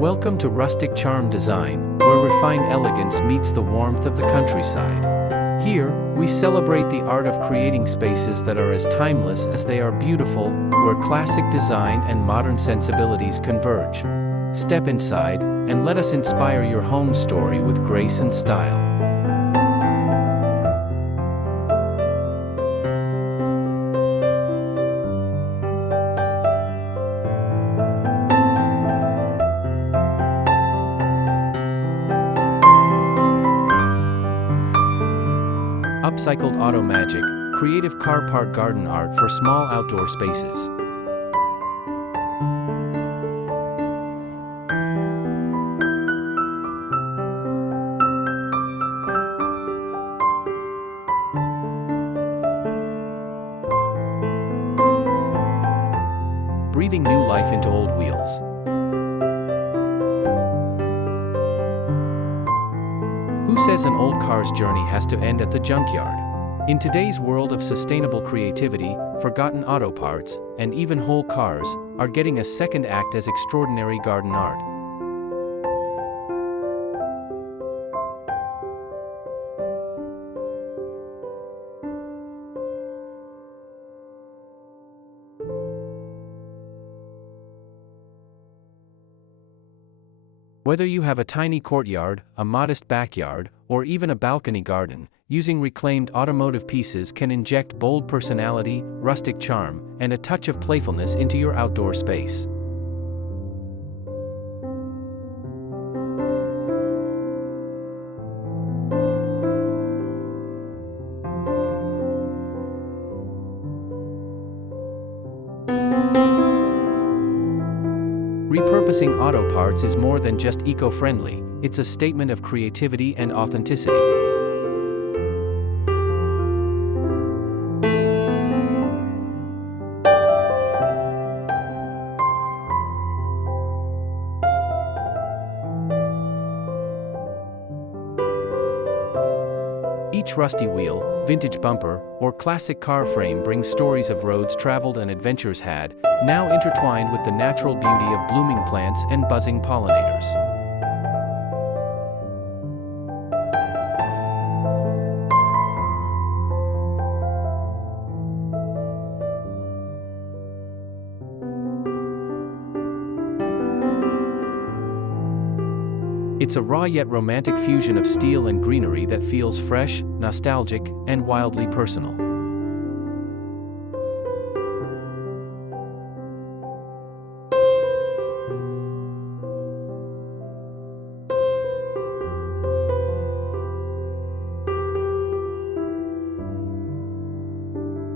Welcome to Rustic Charm Design, where refined elegance meets the warmth of the countryside. Here, we celebrate the art of creating spaces that are as timeless as they are beautiful, where classic design and modern sensibilities converge. Step inside, and let us inspire your home story with grace and style. Upcycled Auto Magic, creative car part garden art for small outdoor spaces. Breathing new life into old wheels. Who says an old car's journey has to end at the junkyard? In today's world of sustainable creativity, forgotten auto parts, and even whole cars, are getting a second act as extraordinary garden art. Whether you have a tiny courtyard, a modest backyard, or even a balcony garden, using reclaimed automotive pieces can inject bold personality, rustic charm, and a touch of playfulness into your outdoor space. Repurposing auto parts is more than just eco-friendly, it's a statement of creativity and authenticity. Each rusty wheel, vintage bumper, or classic car frame brings stories of roads traveled and adventures had, now intertwined with the natural beauty of blooming plants and buzzing pollinators. It's a raw yet romantic fusion of steel and greenery that feels fresh, nostalgic, and wildly personal.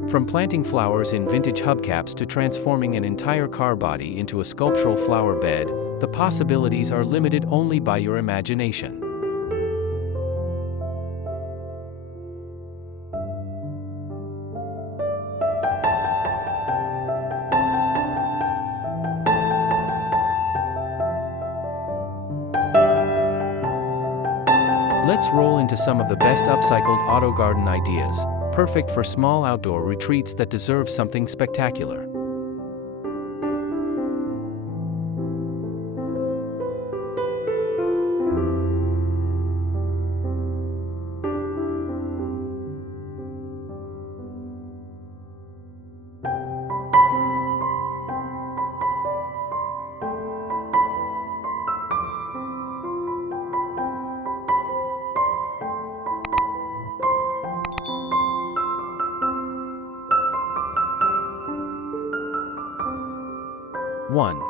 From planting flowers in vintage hubcaps to transforming an entire car body into a sculptural flower bed, the possibilities are limited only by your imagination. Let's roll into some of the best upcycled auto garden ideas, perfect for small outdoor retreats that deserve something spectacular. One.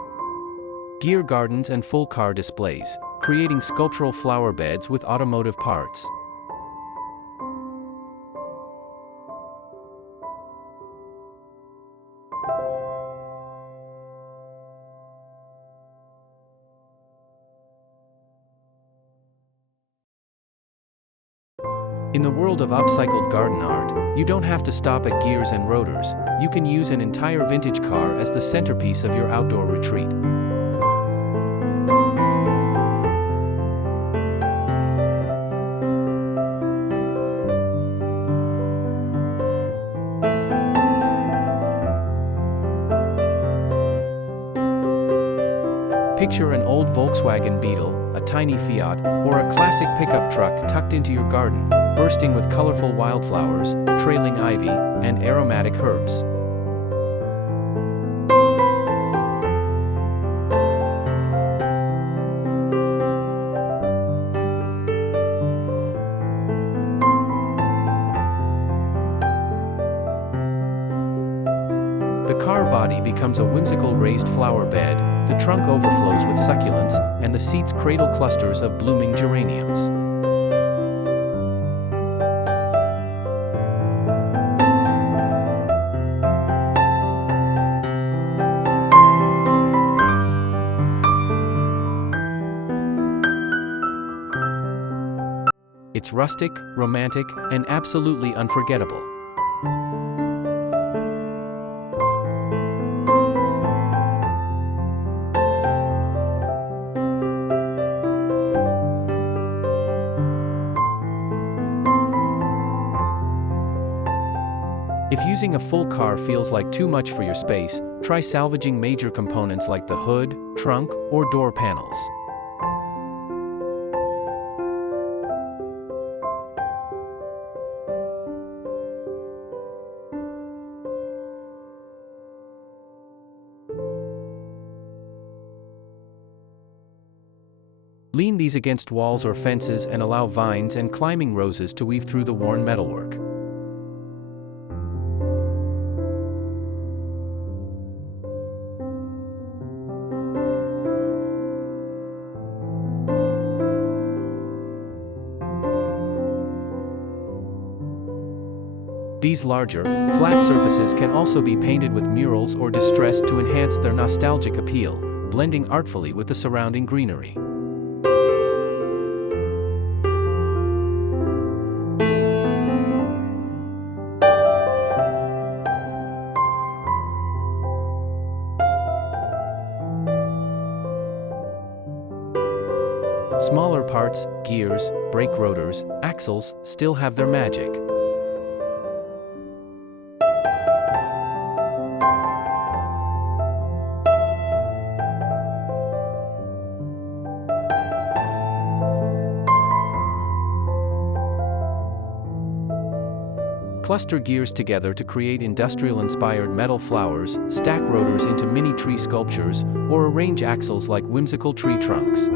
Gear gardens and full car displays, creating sculptural flower beds with automotive parts. In the world of upcycled garden art, you don't have to stop at gears and rotors, you can use an entire vintage car as the centerpiece of your outdoor retreat. Picture an old Volkswagen Beetle, a tiny Fiat, or a classic pickup truck tucked into your garden, bursting with colorful wildflowers, trailing ivy, and aromatic herbs. The car body becomes a whimsical raised flower bed, the trunk overflows with succulents, and the seats cradle clusters of blooming geraniums. It's rustic, romantic, and absolutely unforgettable. If using a full car feels like too much for your space, try salvaging major components like the hood, trunk, or door panels. Lean these against walls or fences and allow vines and climbing roses to weave through the worn metalwork. These larger, flat surfaces can also be painted with murals or distressed to enhance their nostalgic appeal, blending artfully with the surrounding greenery. Smaller parts, gears, brake rotors, axles, still have their magic. Cluster gears together to create industrial-inspired metal flowers, stack rotors into mini tree sculptures, or arrange axles like whimsical tree trunks.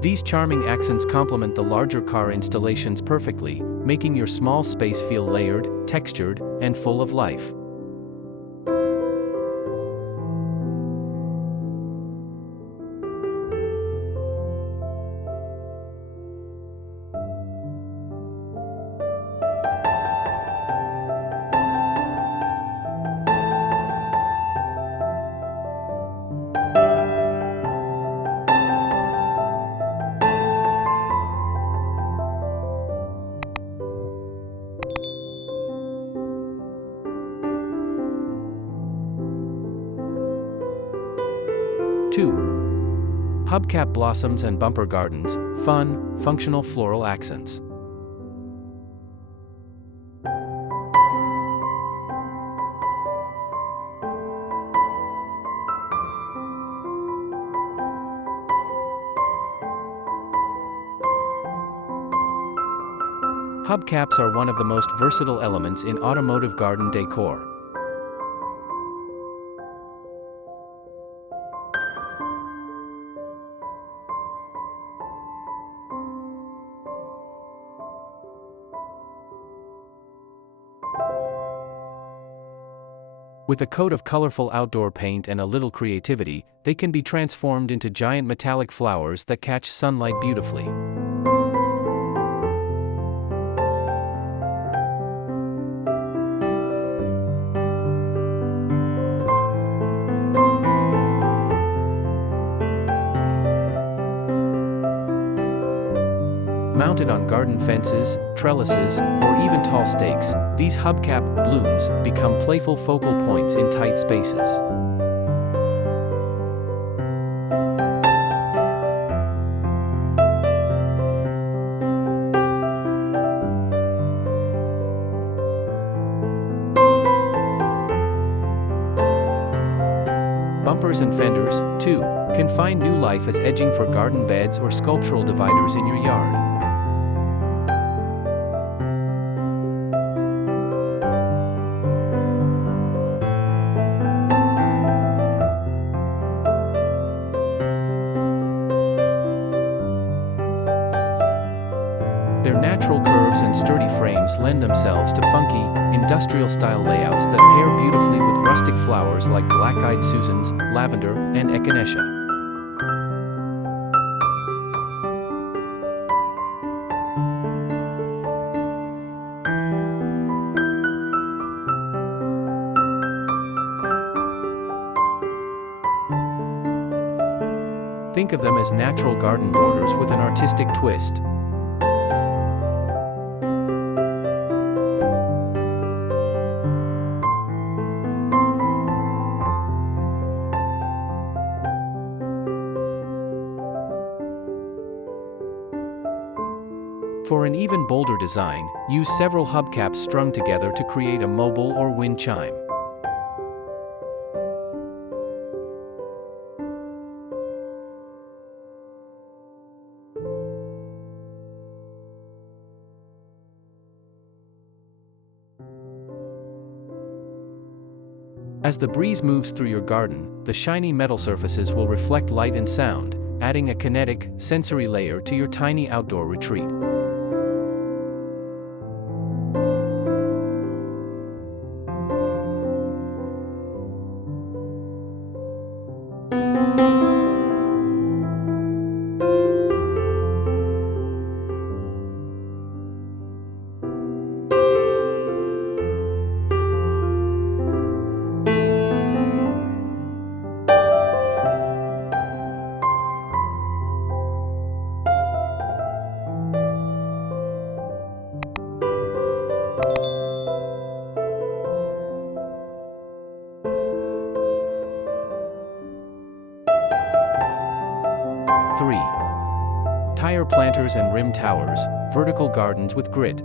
These charming accents complement the larger car installations perfectly, making your small space feel layered, textured, and full of life. Hubcap blossoms and bumper gardens, fun, functional floral accents. Hubcaps are one of the most versatile elements in automotive garden decor. With a coat of colorful outdoor paint and a little creativity, they can be transformed into giant metallic flowers that catch sunlight beautifully. Mounted on garden fences, trellises, or even tall stakes, these hubcap blooms become playful focal points in tight spaces. Bumpers and fenders, too, can find new life as edging for garden beds or sculptural dividers in your yard. Their natural curves and sturdy frames lend themselves to funky, industrial-style layouts that pair beautifully with rustic flowers like black-eyed Susans, lavender, and echinacea. Think of them as natural garden borders with an artistic twist. For an even bolder design, use several hubcaps strung together to create a mobile or wind chime. As the breeze moves through your garden, the shiny metal surfaces will reflect light and sound, adding a kinetic, sensory layer to your tiny outdoor retreat. Tire planters and rim towers, vertical gardens with grit.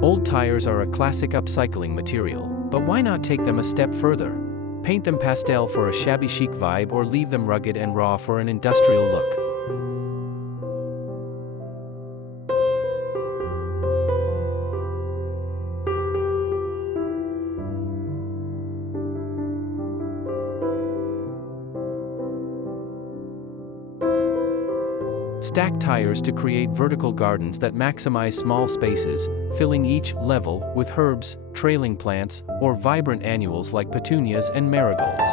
Old tires are a classic upcycling material, but why not take them a step further? Paint them pastel for a shabby chic vibe or leave them rugged and raw for an industrial look. Stack tires to create vertical gardens that maximize small spaces, filling each level with herbs, trailing plants, or vibrant annuals like petunias and marigolds.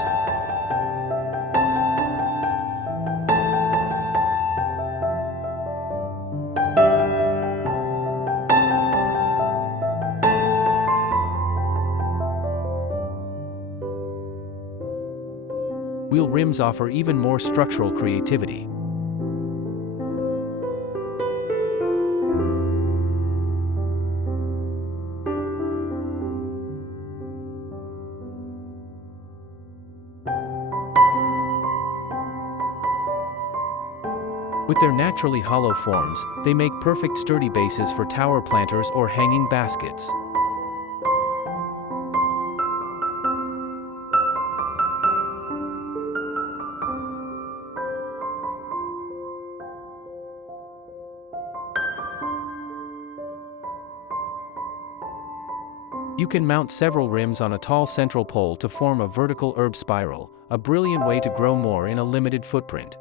Wheel rims offer even more structural creativity. With their naturally hollow forms, they make perfect sturdy bases for tower planters or hanging baskets. You can mount several rims on a tall central pole to form a vertical herb spiral, a brilliant way to grow more in a limited footprint.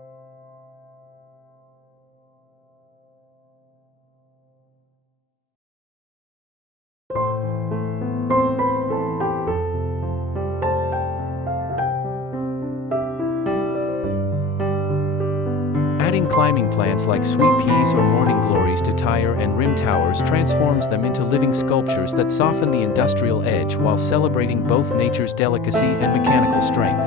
Adding climbing plants like sweet peas or morning glories to tire and rim towers transforms them into living sculptures that soften the industrial edge while celebrating both nature's delicacy and mechanical strength.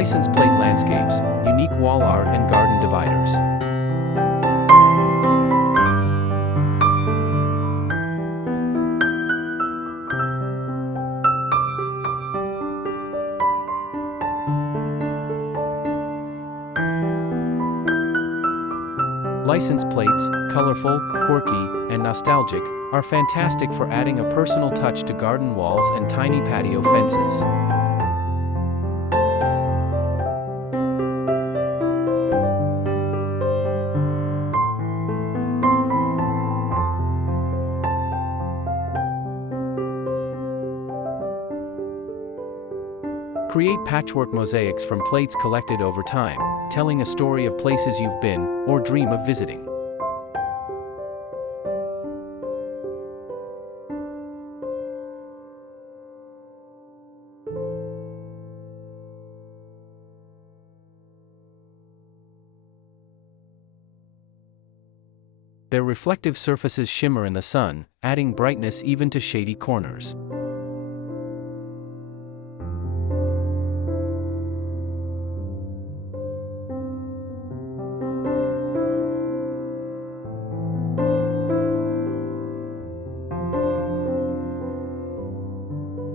License plate landscapes, unique wall art and garden dividers. License plates, colorful, quirky, and nostalgic, are fantastic for adding a personal touch to garden walls and tiny patio fences. Create patchwork mosaics from plates collected over time, telling a story of places you've been or dream of visiting. Their reflective surfaces shimmer in the sun, adding brightness even to shady corners.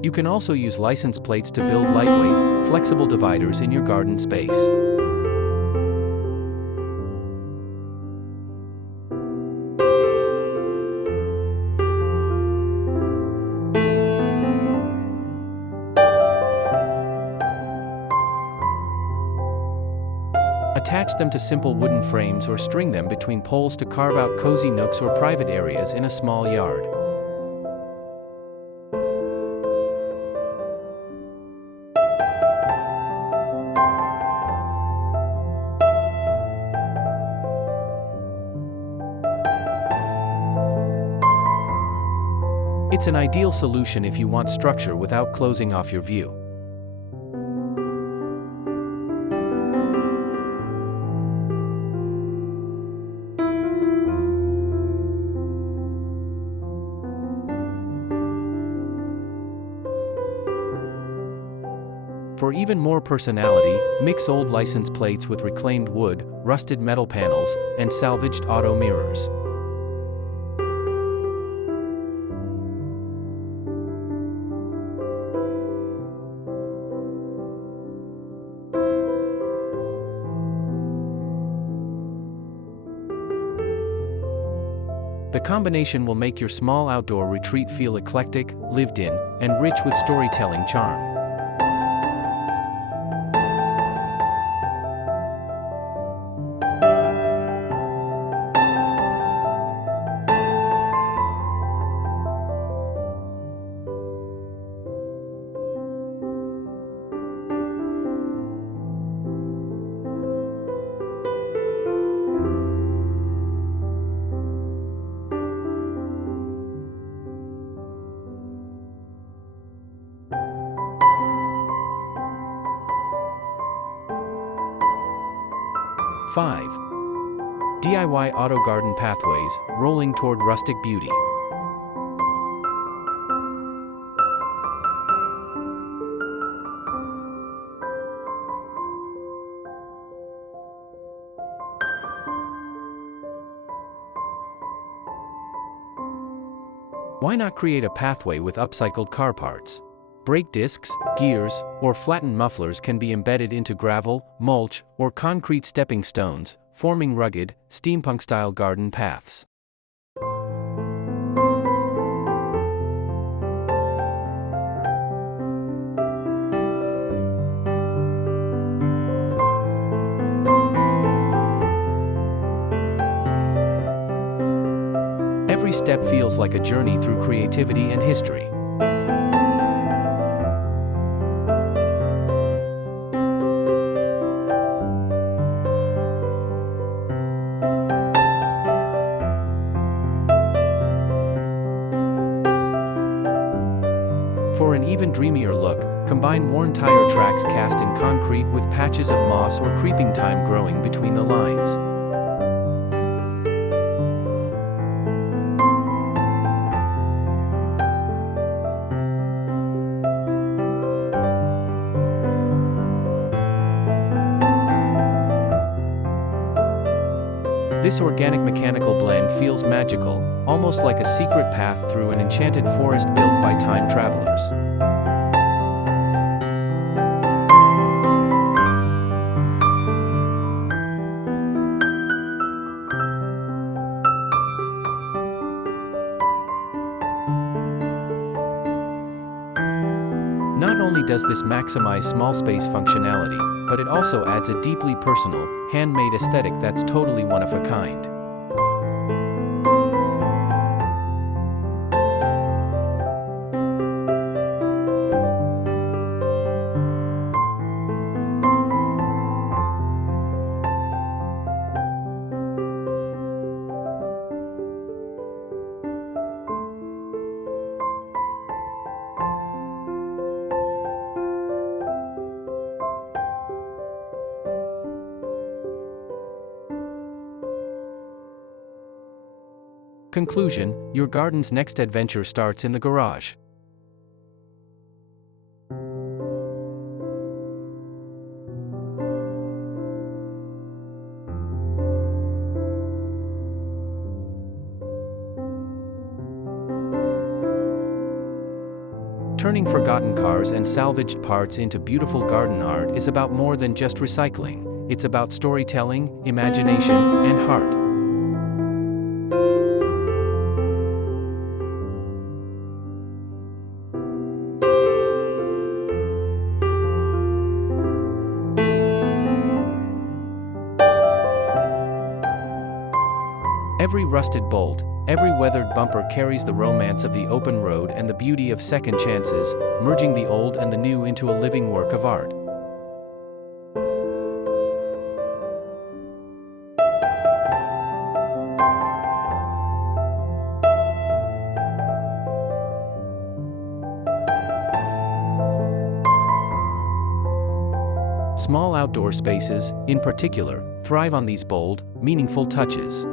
You can also use license plates to build lightweight, flexible dividers in your garden space. Attach them to simple wooden frames or string them between poles to carve out cozy nooks or private areas in a small yard. It's an ideal solution if you want structure without closing off your view. For even more personality, mix old license plates with reclaimed wood, rusted metal panels, and salvaged auto mirrors. The combination will make your small outdoor retreat feel eclectic, lived in, and rich with storytelling charm. Five. DIY auto garden pathways, rolling toward rustic beauty. Why not create a pathway with upcycled car parts? Brake discs, gears, or flattened mufflers can be embedded into gravel, mulch, or concrete stepping stones, forming rugged, steampunk-style garden paths. Every step feels like a journey through creativity and history. For an even dreamier look, combine worn tire tracks cast in concrete with patches of moss or creeping thyme growing between the lines. This organic mechanical blend feels magical, almost like a secret path through an enchanted forest built by time travelers. Not only does this maximize small space functionality, but it also adds a deeply personal, handmade aesthetic that's totally one of a kind. Conclusion: your garden's next adventure starts in the garage. Turning forgotten cars and salvaged parts into beautiful garden art is about more than just recycling. It's about storytelling, imagination, and heart. Every rusted bolt, every weathered bumper carries the romance of the open road and the beauty of second chances, merging the old and the new into a living work of art. Small outdoor spaces, in particular, thrive on these bold, meaningful touches.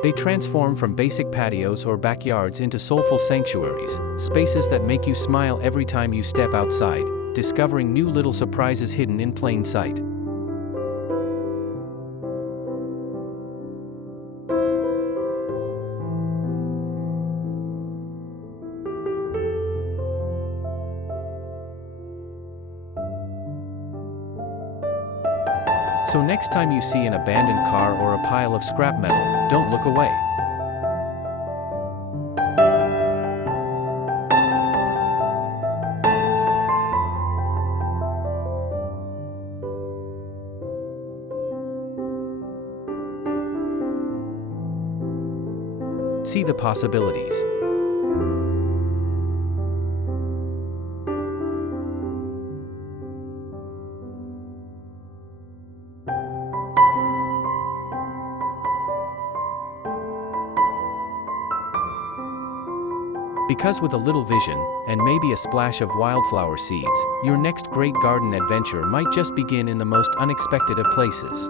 They transform from basic patios or backyards into soulful sanctuaries, spaces that make you smile every time you step outside, discovering new little surprises hidden in plain sight. So next time you see an abandoned car or a pile of scrap metal, don't look away. See the possibilities. Because with a little vision, and maybe a splash of wildflower seeds, your next great garden adventure might just begin in the most unexpected of places.